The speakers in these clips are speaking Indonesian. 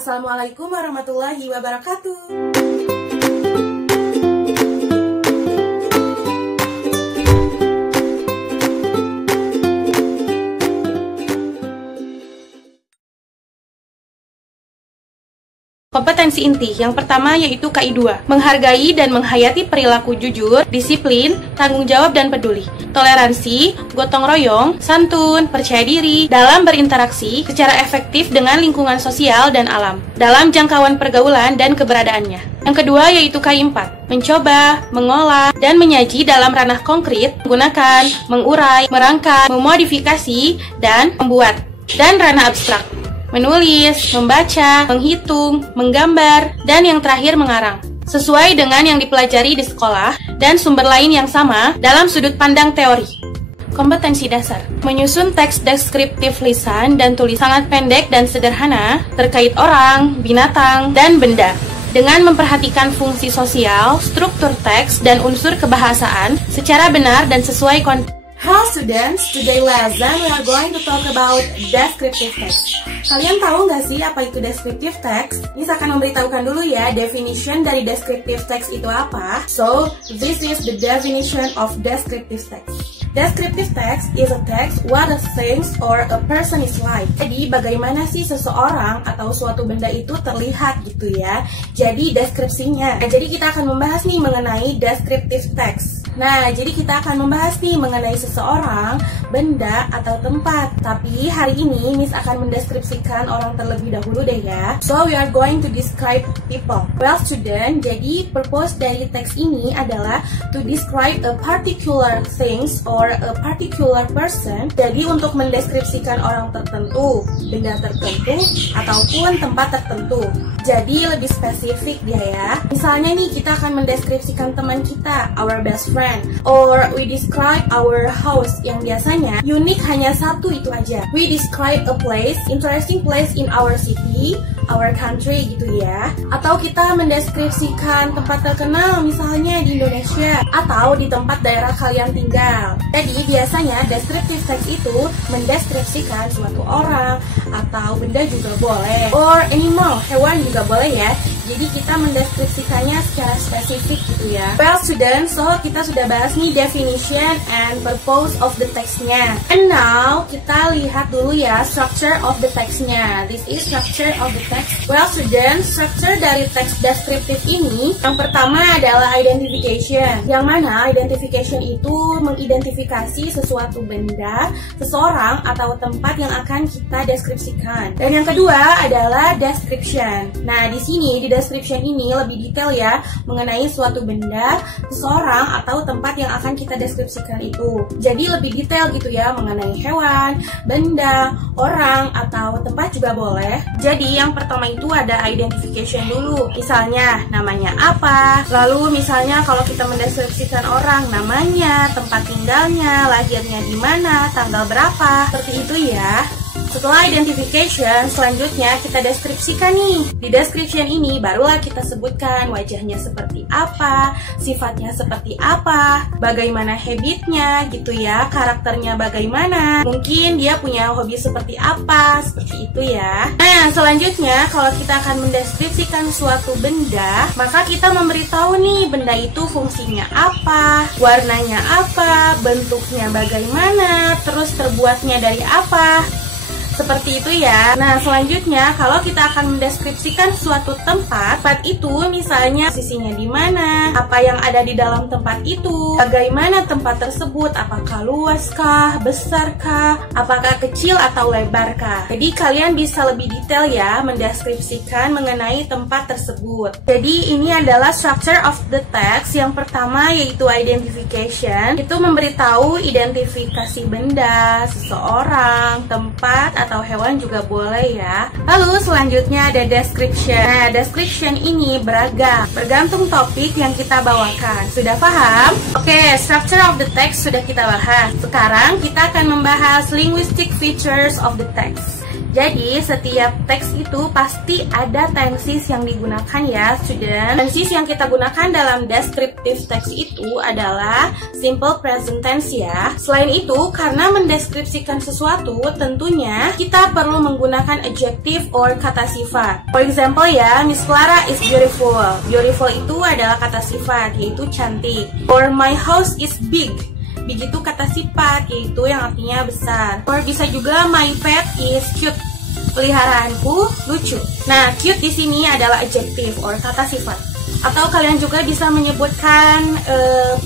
Assalamualaikum warahmatullahi wabarakatuh. Kompetensi inti yang pertama yaitu KI2, menghargai dan menghayati perilaku jujur, disiplin, tanggung jawab dan peduli, toleransi, gotong royong, santun, percaya diri, dalam berinteraksi secara efektif dengan lingkungan sosial dan alam, dalam jangkauan pergaulan dan keberadaannya. Yang kedua yaitu KI4, mencoba, mengolah, dan menyaji dalam ranah konkret, menggunakan, mengurai, merangkai, memodifikasi, dan membuat, dan ranah abstrak, menulis, membaca, menghitung, menggambar, dan yang terakhir mengarang, sesuai dengan yang dipelajari di sekolah dan sumber lain yang sama dalam sudut pandang teori. Kompetensi dasar, menyusun teks deskriptif lisan dan tulis sangat pendek dan sederhana terkait orang, binatang, dan benda, dengan memperhatikan fungsi sosial, struktur teks, dan unsur kebahasaan secara benar dan sesuai konteks. Hello students, today lesson we are going to talk about descriptive text. Kalian tahu nggak sih apa itu descriptive text? Ini saya akan memberitahukan dulu ya definition dari descriptive text itu apa. So, this is the definition of descriptive text. Descriptive text is a text what a things or a person is like. Jadi bagaimana sih seseorang atau suatu benda itu terlihat gitu ya. Jadi deskripsinya. Nah, jadi kita akan membahas nih mengenai descriptive text. Nah, jadi kita akan membahas nih mengenai seseorang, benda, atau tempat. Tapi hari ini Miss akan mendeskripsikan orang terlebih dahulu deh ya. So, we are going to describe people. Well, student, jadi purpose dari teks ini adalah to describe a particular things or a particular person. Jadi untuk mendeskripsikan orang tertentu, benda tertentu, ataupun tempat tertentu. Jadi lebih spesifik dia ya. Misalnya nih kita akan mendeskripsikan teman kita, our best friend, or we describe our house yang biasanya unik hanya satu itu aja. We describe a place, interesting place in our city, our country gitu ya. Atau kita mendeskripsikan tempat terkenal misalnya di Indonesia atau di tempat daerah kalian tinggal. Jadi biasanya descriptive text itu mendeskripsikan suatu orang atau benda juga boleh, or animal, hewan juga boleh ya. Jadi kita mendeskripsikannya secara spesifik gitu ya. Well students, so kita sudah bahas nih definition and purpose of the text-nya. And now kita lihat dulu ya structure of the text-nya. This is structure of the text. Well students, structure dari teks deskriptif ini yang pertama adalah identification. Yang mana identification itu mengidentifikasi sesuatu benda, seseorang atau tempat yang akan kita deskripsikan. Dan yang kedua adalah description. Nah, di sini di description ini lebih detail ya mengenai suatu benda, seseorang atau tempat yang akan kita deskripsikan itu. Jadi lebih detail gitu ya mengenai hewan, benda, orang atau tempat juga boleh. Jadi yang pertama itu ada identification dulu. Misalnya namanya apa, lalu misalnya kalau kita mendeskripsikan orang, namanya, tempat tinggalnya, lahirnya di mana, tanggal berapa, seperti itu ya. Setelah identification, selanjutnya kita deskripsikan nih. Di description ini barulah kita sebutkan wajahnya seperti apa, sifatnya seperti apa, bagaimana habitnya gitu ya, karakternya bagaimana, mungkin dia punya hobi seperti apa, seperti itu ya. Nah, selanjutnya kalau kita akan mendeskripsikan suatu benda, maka kita memberitahu nih benda itu fungsinya apa, warnanya apa, bentuknya bagaimana, terus terbuatnya dari apa. Seperti itu ya. Nah, selanjutnya kalau kita akan mendeskripsikan suatu tempat itu misalnya posisinya di mana, apa yang ada di dalam tempat itu, bagaimana tempat tersebut, apakah luaskah, besarkah, apakah kecil atau lebarkah. Jadi kalian bisa lebih detail ya mendeskripsikan mengenai tempat tersebut. Jadi ini adalah structure of the text. Yang pertama yaitu identification. Itu memberitahu identifikasi benda, seseorang, tempat, atau hewan juga boleh ya. Lalu selanjutnya ada description. Nah, description ini beragam, bergantung topik yang kita bawakan. Sudah paham? Oke, structure of the text sudah kita bahas. Sekarang kita akan membahas linguistic features of the text. Jadi setiap teks itu pasti ada tenses yang digunakan ya student. Tenses yang kita gunakan dalam descriptive text itu adalah simple present tense ya. Selain itu, karena mendeskripsikan sesuatu tentunya kita perlu menggunakan adjective or kata sifat. For example ya, Miss Clara is beautiful. Beautiful itu adalah kata sifat, yaitu cantik. Or my house is big. Big itu kata sifat, yaitu yang artinya besar. Or bisa juga my pet is cute. Peliharaanku lucu. Nah, cute di sini adalah adjective or kata sifat. Atau kalian juga bisa menyebutkan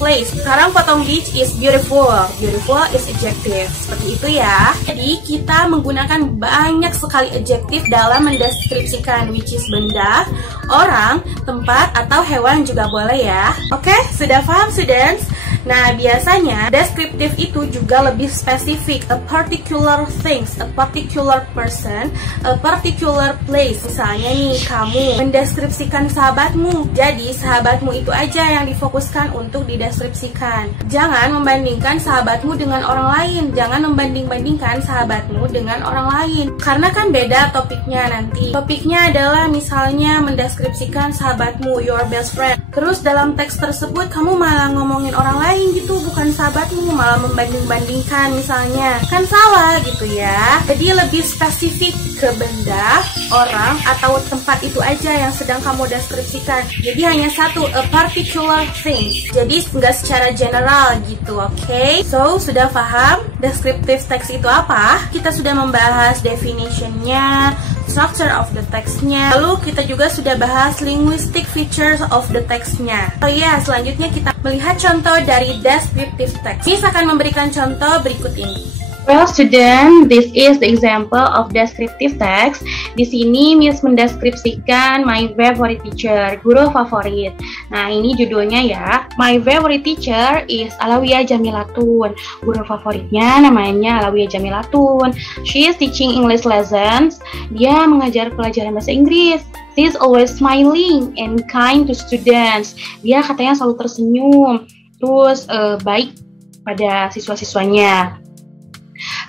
place. Sekarang Potong Beach is beautiful. Beautiful is adjective. Seperti itu ya. Jadi kita menggunakan banyak sekali adjective dalam mendeskripsikan, which is benda, orang, tempat, atau hewan juga boleh ya. Oke, sudah paham students? Nah, biasanya deskriptif itu juga lebih spesifik, a particular things, a particular person, a particular place. Misalnya nih, kamu mendeskripsikan sahabatmu, jadi sahabatmu itu aja yang difokuskan untuk dideskripsikan. Jangan membandingkan sahabatmu dengan orang lain, jangan membanding-bandingkan sahabatmu dengan orang lain, karena kan beda topiknya nanti. Topiknya adalah misalnya mendeskripsikan sahabatmu, your best friend. Terus dalam teks tersebut kamu malah ngomongin orang lain gitu, bukan sahabatmu, malah membanding-bandingkan misalnya, kan salah gitu ya. Jadi lebih spesifik ke benda, orang, atau tempat itu aja yang sedang kamu deskripsikan. Jadi hanya satu, a particular thing. Jadi nggak secara general gitu, oke? So, sudah paham descriptive text itu apa? Kita sudah membahas definition-nya, structure of the text-nya. Lalu kita juga sudah bahas linguistic features of the text-nya. Oh ya, selanjutnya kita melihat contoh dari descriptive text. Miss akan memberikan contoh berikut ini. Well student, this is the example of descriptive text. Di sini Miss mendeskripsikan my favorite teacher, guru favorit. Nah, ini judulnya ya. My favorite teacher is Alawiyah Jamilatun. Guru favoritnya namanya Alawiyah Jamilatun. She is teaching English lessons. Dia mengajar pelajaran bahasa Inggris. She is always smiling and kind to students. Dia katanya selalu tersenyum, terus baik pada siswa-siswanya.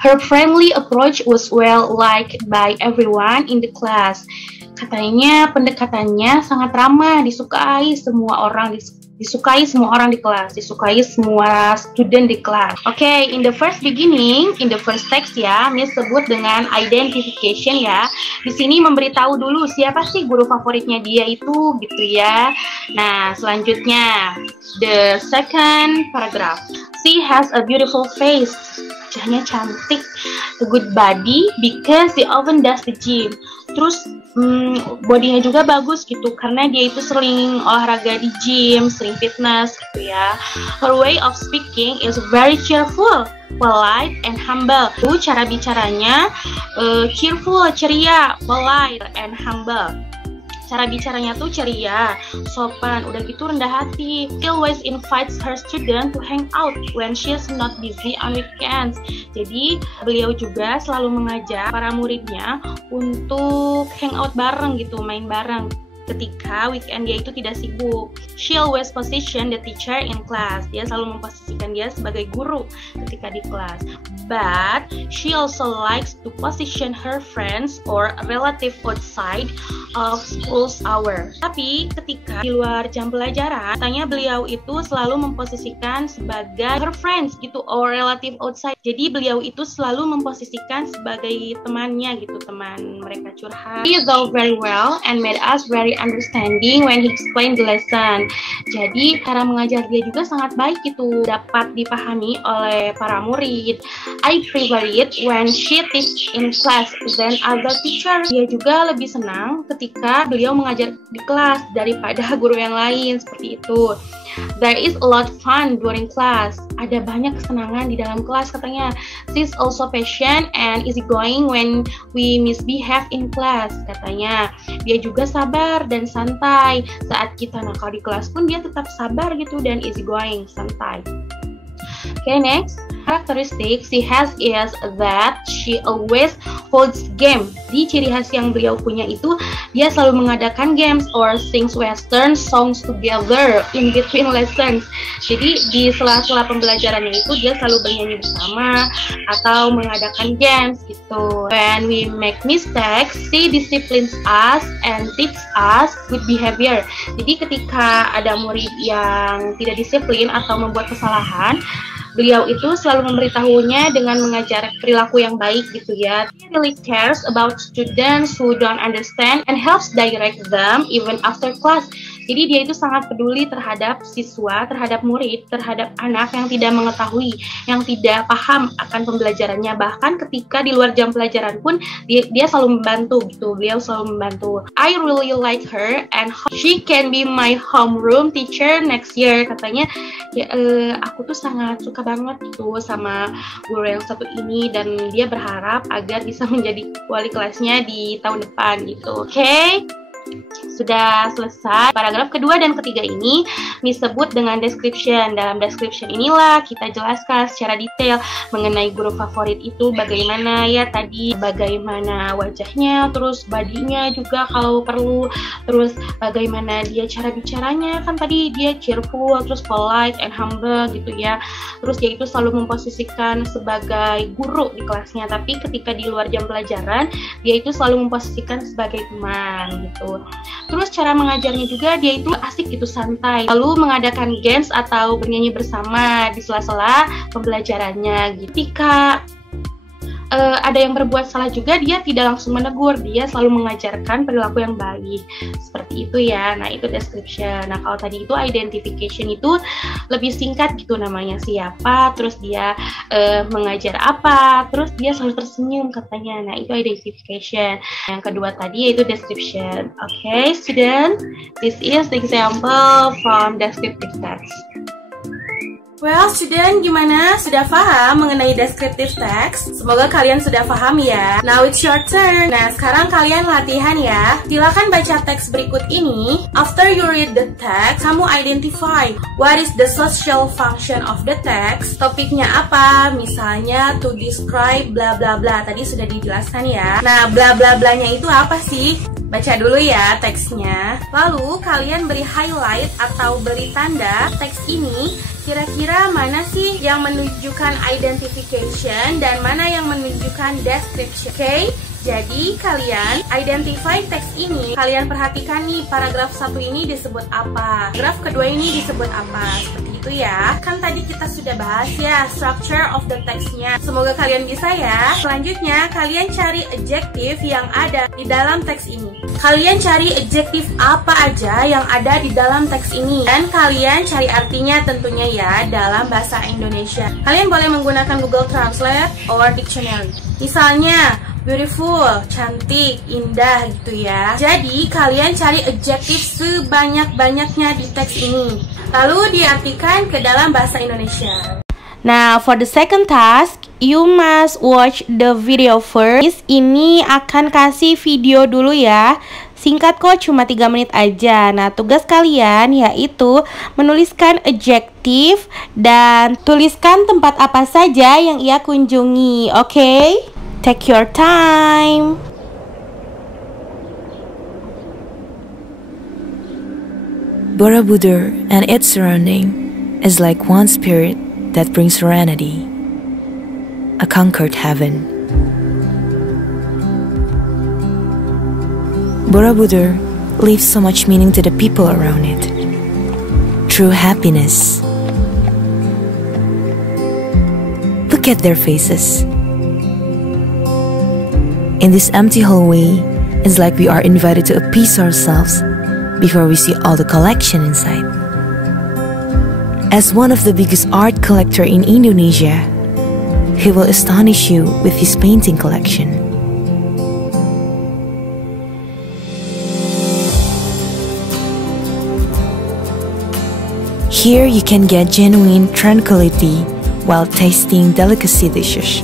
Her friendly approach was well liked by everyone in the class. Katanya pendekatannya sangat ramah, disukai semua orang di kelas, disukai semua student di kelas. Oke, in the first beginning, in the first text ya, Miss sebut dengan identification ya. Di sini memberitahu dulu siapa sih guru favoritnya dia itu gitu ya. Nah, selanjutnya the second paragraph. She has a beautiful face. Wajahnya cantik, a good body because she often does the gym. Terus bodinya juga bagus gitu karena dia itu sering olahraga di gym, sering fitness gitu ya. Her way of speaking is very cheerful, polite and humble. Cara bicaranya cheerful, ceria, polite and humble. Cara bicaranya tuh ceria, sopan, udah gitu rendah hati. She always invites her student to hang out when she's not busy on weekends. Jadi beliau juga selalu mengajak para muridnya untuk hang out bareng gitu, main bareng ketika weekend dia itu tidak sibuk. She always position the teacher in class. Dia selalu memposisikan dia sebagai guru ketika di kelas. But she also likes to position her friends or relative outside of school's hour. Tapi ketika di luar jam pelajaran, katanya beliau itu selalu memposisikan sebagai her friends gitu, or relative outside. Jadi beliau itu selalu memposisikan sebagai temannya gitu, teman mereka curhat. He know very well and made us very understanding when he explained the lesson. Jadi cara mengajar dia juga sangat baik gitu, dapat dipahami oleh para murid. I prefer it when she teach in class than other teachers. Dia juga lebih senang ketika beliau mengajar di kelas daripada guru yang lain, seperti itu. There is a lot fun during class. Ada banyak kesenangan di dalam kelas katanya. She's also patient and easygoing when we misbehave in class katanya. Dia juga sabar dan santai. Saat kita nakal di kelas pun dia tetap sabar gitu dan easygoing, santai. Okay, next. Characteristic she has is that she always holds game. Di ciri khas yang beliau punya itu, dia selalu mengadakan games or sings western songs together in between lessons. Jadi di sela-sela pembelajarannya itu dia selalu bernyanyi bersama atau mengadakan games gitu. When we make mistakes, she disciplines us and teach us good behavior. Jadi ketika ada murid yang tidak disiplin atau membuat kesalahan, beliau itu selalu memberitahunya dengan mengajar perilaku yang baik gitu ya. He really cares about students who don't understand and helps direct them even after class. Jadi dia itu sangat peduli terhadap siswa, terhadap murid, terhadap anak yang tidak mengetahui, yang tidak paham akan pembelajarannya. Bahkan ketika di luar jam pelajaran pun dia selalu membantu gitu. Beliau selalu membantu. I really like her and she can be my homeroom teacher next year. Katanya, ya, aku tuh sangat suka banget gitu sama guru yang satu ini dan dia berharap agar bisa menjadi wali kelasnya di tahun depan gitu. Oke? Sudah selesai. Paragraf kedua dan ketiga ini disebut dengan description. Dalam description inilah kita jelaskan secara detail mengenai guru favorit itu bagaimana ya tadi, bagaimana wajahnya, terus badinya juga kalau perlu, terus bagaimana dia cara bicaranya, kan tadi dia cheerful, terus polite and humble gitu ya. Terus dia itu selalu memposisikan sebagai guru di kelasnya, tapi ketika di luar jam pelajaran dia itu selalu memposisikan sebagai teman gitu. Terus cara mengajarnya juga dia itu asik gitu, santai, lalu mengadakan games atau bernyanyi bersama di sela-sela pembelajarannya gitu. Ketika ada yang berbuat salah juga dia tidak langsung menegur, dia selalu mengajarkan perilaku yang baik seperti itu ya. Nah itu description. Nah kalau tadi itu identification itu lebih singkat gitu, namanya siapa, terus dia mengajar apa, terus dia selalu tersenyum katanya. Nah itu identification. Yang kedua tadi yaitu description. Okay, student, this is the example from descriptive text. Well, student, gimana? Sudah paham mengenai descriptive text? Semoga kalian sudah paham ya. Now it's your turn. Nah, sekarang kalian latihan ya. Silakan baca teks berikut ini. After you read the text, kamu identify what is the social function of the text. Topiknya apa? Misalnya to describe bla bla bla. Tadi sudah dijelaskan ya. Nah, bla bla blanya itu apa sih? Baca dulu ya teksnya. Lalu kalian beri highlight atau beri tanda teks ini. Kira-kira mana sih yang menunjukkan identification dan mana yang menunjukkan description? Oke? Jadi kalian identify teks ini. Kalian perhatikan nih, paragraf 1 ini disebut apa, paragraf kedua ini disebut apa. Seperti itu ya. Kan tadi kita sudah bahas ya structure of the text-nya. Semoga kalian bisa ya. Selanjutnya kalian cari adjective yang ada di dalam teks ini. Kalian cari adjective apa aja yang ada di dalam teks ini. Dan kalian cari artinya tentunya ya dalam bahasa Indonesia. Kalian boleh menggunakan Google Translate or dictionary. Misalnya beautiful, cantik, indah gitu ya. Jadi kalian cari adjektif sebanyak-banyaknya di teks ini, lalu diartikan ke dalam bahasa Indonesia. Nah, for the second task, you must watch the video first. Ini akan kasih video dulu ya. Singkat kok, cuma 3 menit aja. Nah, tugas kalian yaitu menuliskan adjektif dan tuliskan tempat apa saja yang ia kunjungi. Oke? Take your time. Borobudur and its surrounding is like one spirit that brings serenity, a conquered heaven. Borobudur leaves so much meaning to the people around it, true happiness. Look at their faces. In this empty hallway, it's like we are invited to appease ourselves before we see all the collection inside. As one of the biggest art collector in Indonesia, he will astonish you with his painting collection. Here you can get genuine tranquility while tasting delicacy dishes.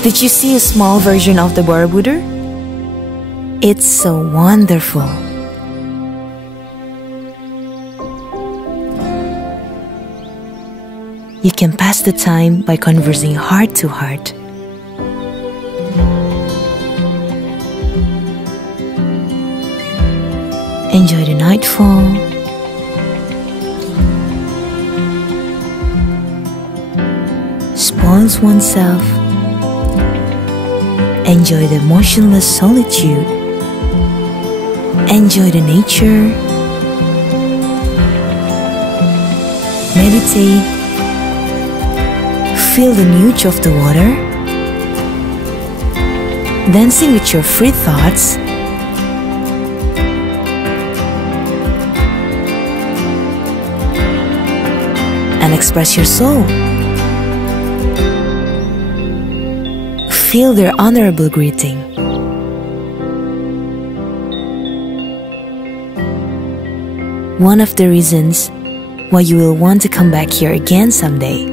Did you see a small version of the Borobudur? It's so wonderful. you can pass the time by conversing heart to heart. Enjoy the nightfall. Spoils oneself. Enjoy the motionless solitude. Enjoy the nature. Meditate. Feel the nudge of the water. Dancing with your free thoughts. And express your soul. Feel their honorable greeting. One of the reasons why you will want to come back here again someday.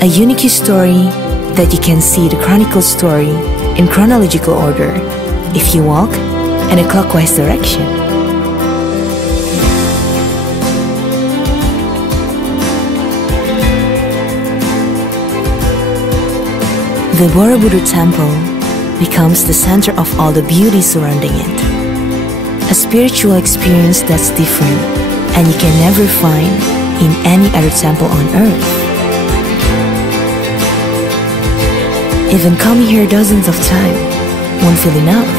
A unique story that you can see the chronicle story in chronological order if you walk in a clockwise direction. The Borobudur Temple becomes the center of all the beauty surrounding it. A spiritual experience that's different and you can never find in any other temple on earth. Even coming here dozens of times won't feel enough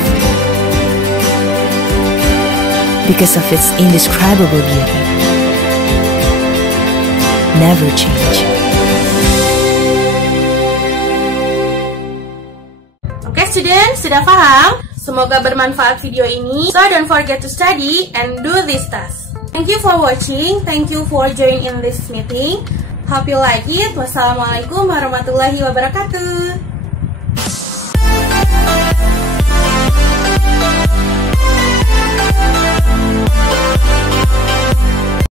because of its indescribable beauty. Never change. Students, sudah paham? Semoga bermanfaat video ini. So don't forget to study and do this task. Thank you for watching. Thank you for joining in this meeting. Hope you like it. Wassalamualaikum warahmatullahi wabarakatuh.